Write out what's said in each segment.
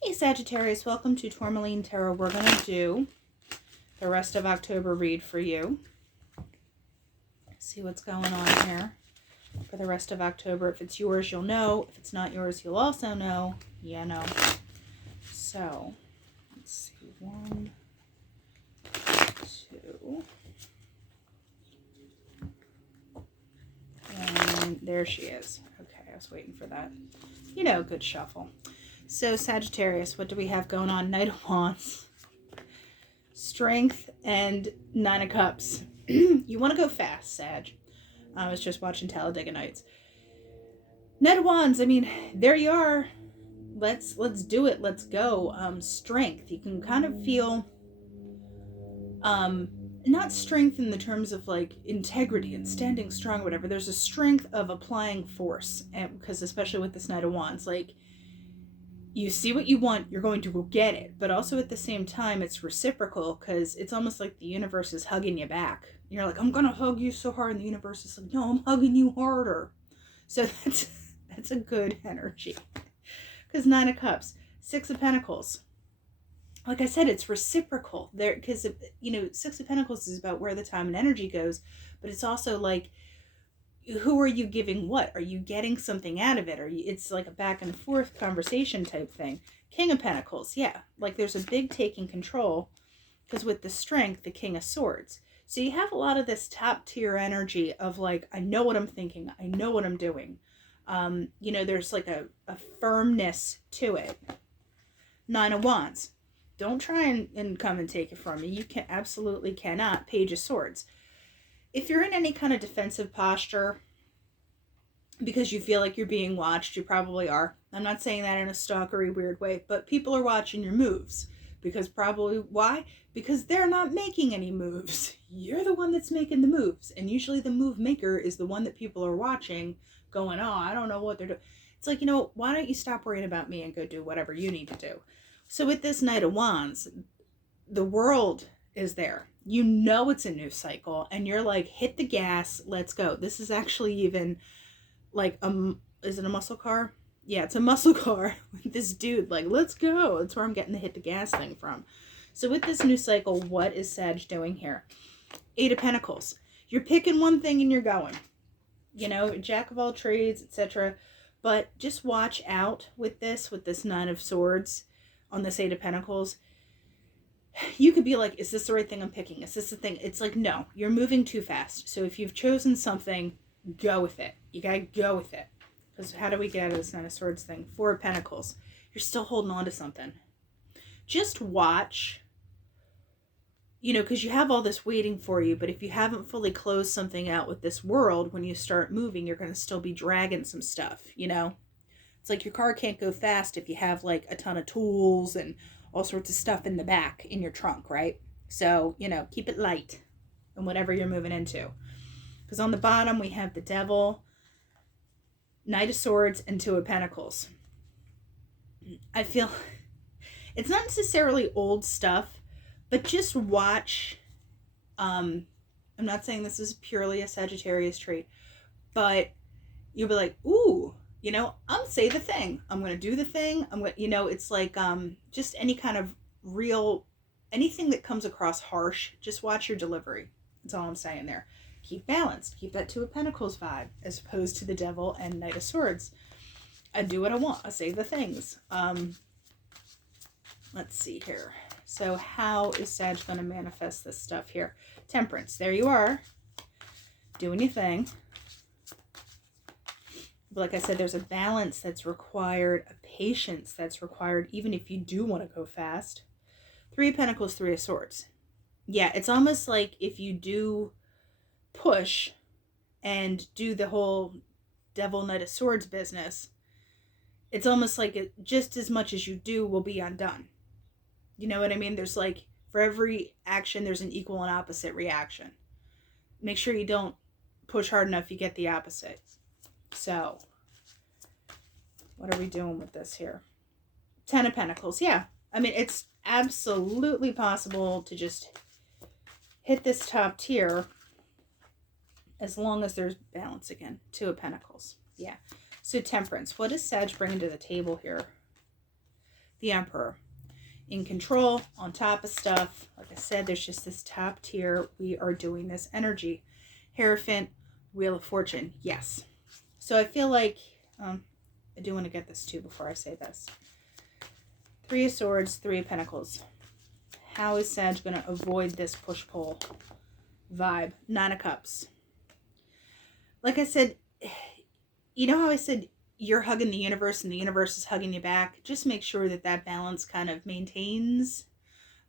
Hey Sagittarius, welcome to Tourmaline Tarot. We're going to do the rest of October read for you. See what's going on here for the rest of October. If it's yours, you'll know. If it's not yours, you'll also know. Yeah, no. So, let's see. 1, 2. And there she is. Okay, I was waiting for that. You know, good shuffle. So, Sagittarius, what do we have going on? Knight of Wands, Strength, and 9 of Cups. You want to go fast, Sag. I was just watching Talladega Nights. Knight of Wands, I mean, there you are. Let's do it. Let's go. Strength. You can kind of feel, not strength in the terms of like integrity and standing strong or whatever. There's a strength of applying force, and because especially with this Knight of Wands, like, you see what you want, you're going to go get it. But also at the same time, it's reciprocal because it's almost like the universe is hugging you back. You're like, I'm going to hug you so hard. And the universe is like, no, I'm hugging you harder. So that's a good energy. Because 9 of Cups, 6 of Pentacles. Like I said, it's reciprocal. There, because, you know, 6 of Pentacles is about where the time and energy goes. But it's also like, who are you giving what? Are you getting something out of it? It's like a back and forth conversation type thing. King of Pentacles, yeah. Like there's a big taking control, because with the Strength, the King of Swords. So you have a lot of this top tier energy of like, I know what I'm thinking. I know what I'm doing. You know, there's like a firmness to it. 9 of Wands. Don't try and come and take it from me. You absolutely cannot. Page of Swords. If you're in any kind of defensive posture because you feel like you're being watched, you probably are. I'm not saying that in a stalkery weird way, but people are watching your moves. Because probably, why? Because they're not making any moves. You're the one that's making the moves. And usually the move maker is the one that people are watching going, oh, I don't know what they're doing. It's like, you know, why don't you stop worrying about me and go do whatever you need to do? So with this Knight of Wands, the world is there. You know it's a new cycle, and you're like, hit the gas, let's go. This is actually even like, is it a muscle car? Yeah, it's a muscle car with this dude, like, let's go. That's where I'm getting the hit the gas thing from. So with this new cycle, what is Sag doing here? 8 of Pentacles. You're picking one thing and you're going. You know, jack of all trades, etc. But just watch out with this 9 of Swords on this 8 of Pentacles. You could be like, is this the right thing I'm picking? Is this the thing? It's like, no, you're moving too fast. So if you've chosen something, go with it. You gotta go with it. Because how do we get out of this 9 of Swords thing? 4 of Pentacles. You're still holding on to something. Just watch, you know, because you have all this waiting for you. But if you haven't fully closed something out with this world, when you start moving, you're going to still be dragging some stuff, you know? It's like your car can't go fast if you have like a ton of tools and all sorts of stuff in the back in your trunk, right? So, you know, keep it light in whatever you're moving into. Because on the bottom, we have the Devil, Knight of Swords, and 2 of Pentacles. I feel it's not necessarily old stuff, but just watch. I'm not saying this is purely a Sagittarius trait, but you'll be like, ooh, you know, I'm gonna say the thing. I'm gonna do the thing. I'm gonna, you know, it's like just any kind of real, anything that comes across harsh, just watch your delivery. That's all I'm saying there. Keep balanced. Keep that 2 of Pentacles vibe as opposed to the Devil and Knight of Swords. I do what I want. I say the things. Let's see here. So how is Sag going to manifest this stuff here? Temperance. There you are. Doing your thing. But like I said, there's a balance that's required, a patience that's required, even if you do want to go fast. 3 of Pentacles, 3 of Swords. Yeah, it's almost like if you do push and do the whole Devil, Knight of Swords business, it's almost like just as much as you do will be undone. You know what I mean? There's like, for every action, there's an equal and opposite reaction. Make sure you don't push hard enough, you get the opposite. So, what are we doing with this here? 10 of Pentacles. Yeah. I mean, it's absolutely possible to just hit this top tier as long as there's balance again. 2 of Pentacles. Yeah. So Temperance. What is Sag bringing to the table here? the Emperor. In control, on top of stuff. Like I said, there's just this top tier. We are doing this energy. Hierophant, Wheel of Fortune. Yes. So I feel like, I do want to get this too before I say this. Three of Swords, Three of Pentacles. How is Sag going to avoid this push-pull vibe? Nine of Cups. Like I said, you know how I said you're hugging the universe and the universe is hugging you back? Just make sure that that balance kind of maintains.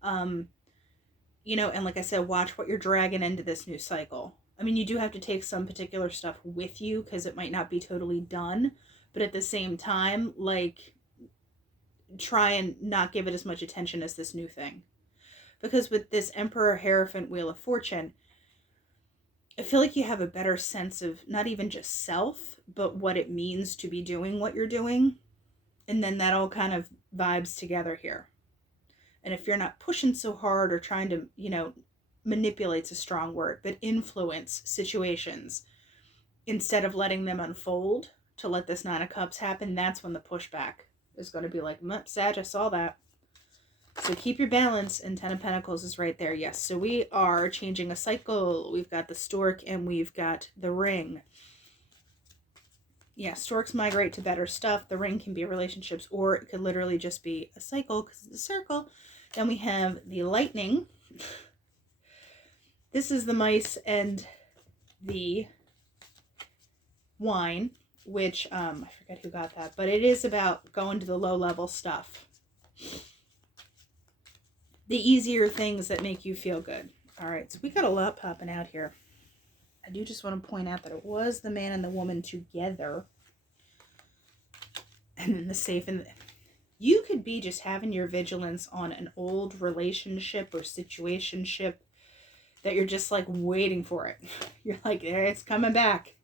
You know, and like I said, watch what you're dragging into this new cycle. I mean, you do have to take some particular stuff with you because it might not be totally done. But at the same time, like, try and not give it as much attention as this new thing. Because with this Emperor, Hierophant, Wheel of Fortune, I feel like you have a better sense of not even just self, but what it means to be doing what you're doing. And then that all kind of vibes together here. And if you're not pushing so hard or trying to, you know, manipulate's a strong word, but influence situations instead of letting them unfold to let this Nine of Cups happen, that's when the pushback is going to be like, Sag, I saw that. So keep your balance, and Ten of Pentacles is right there. Yes, so we are changing a cycle. We've got the stork and we've got the ring. Yeah, storks migrate to better stuff. The ring can be relationships, or it could literally just be a cycle because it's a circle. Then we have the lightning. This is the mice and the wine, which, I forget who got that, but it is about going to the low-level stuff. The easier things that make you feel good. All right, so we got a lot popping out here. I do just want to point out that it was the man and the woman together. And then the safe. And you could be just having your vigilance on an old relationship or situationship that you're just like waiting for it. You're like, it's coming back.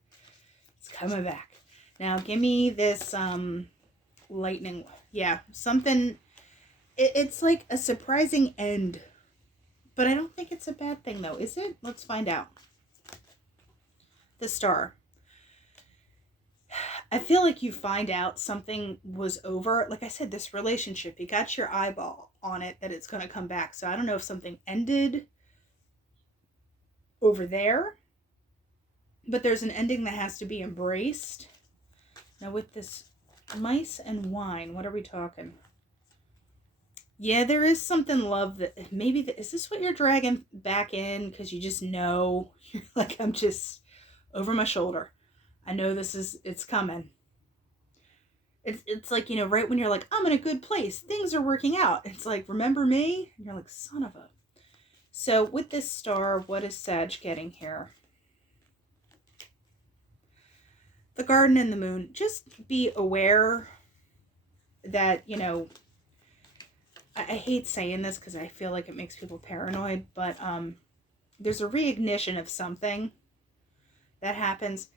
It's coming back. Now, give me this lightning. Yeah, something. It's like a surprising end. But I don't think it's a bad thing, though, is it? Let's find out. The Star. I feel like you find out something was over. Like I said, this relationship, you got your eyeball on it that it's going to come back. So I don't know if something ended over there. But there's an ending that has to be embraced. Now with this mice and wine, what are we talking? Yeah, there is something love that maybe, is this what you're dragging back in? Because you just know, you're like, I'm just over my shoulder. I know it's coming. It's like, you know, right when you're like, I'm in a good place. Things are working out. It's like, remember me? And you're like, son of a. So with this Star, what is Sag getting here? The Garden and the Moon. Just be aware that, you know, I hate saying this because I feel like it makes people paranoid, but there's a reignition of something that happens.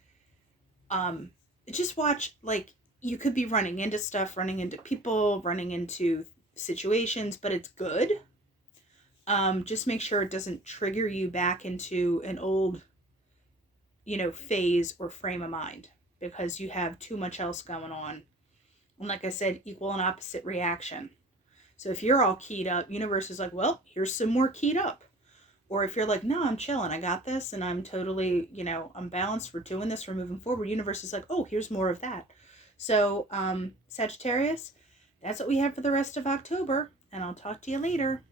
Just watch, like, you could be running into stuff, running into people, running into situations, but it's good. Just make sure it doesn't trigger you back into an old, you know, phase or frame of mind, because you have too much else going on. And like I said, equal and opposite reaction. So if you're all keyed up, universe is like, well, here's some more keyed up. Or if you're like, no, I'm chilling, I got this, and I'm totally, you know, I'm balanced, we're doing this, we're moving forward. Universe is like, oh, here's more of that. So, Sagittarius, that's what we have for the rest of October, and I'll talk to you later.